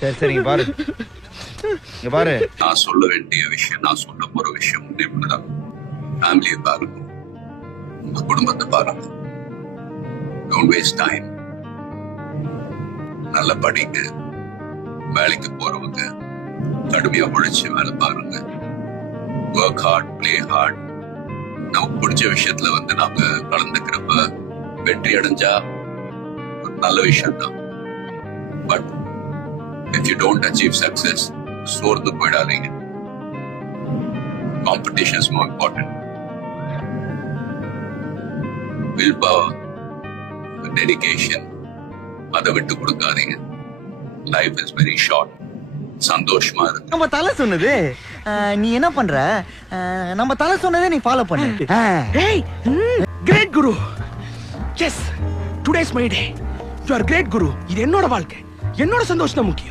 சரி சரி இங்க பாரு, இங்க பாரு. நான் சொல்ல வேண்டிய விஷயம், நான் சொல்ல போற விஷயம் இப்படிதான். ஃபேமிலியை பாருங்க, உங்க குடும்பத்தை பாருங்க. Don't waste time. நல்லா படிங்க. வேலைக்கு போறவங்க கடுமையா உழைச்சு வேலை பாருங்க. Work hard, play hard. நமக்கு பிடிச்ச விஷயத்துல நாம கலந்துக்கிறப்ப வெற்றி அடைஞ்சா ஒரு நல்ல விஷயம் தான். But if you don't achieve success, சோர்ந்து போயிடாதீங்க. Competition is more important. Willpower, dedication, அதை விட்டு கொடுக்காதீங்க. Life is very short. சந்தோஷமா இருக்கு. நம்ம தலை சொன்னது நீ என்ன பண்ற? நம்ம தலை சொன்னதை நீ ஃபாலோ பண்ணு. Hey, great guru. Yes, today's my day. You are great guru. இது என்னோட வாழ்க்கை, என்னோட சந்தோஷம் தான் முக்கியம்.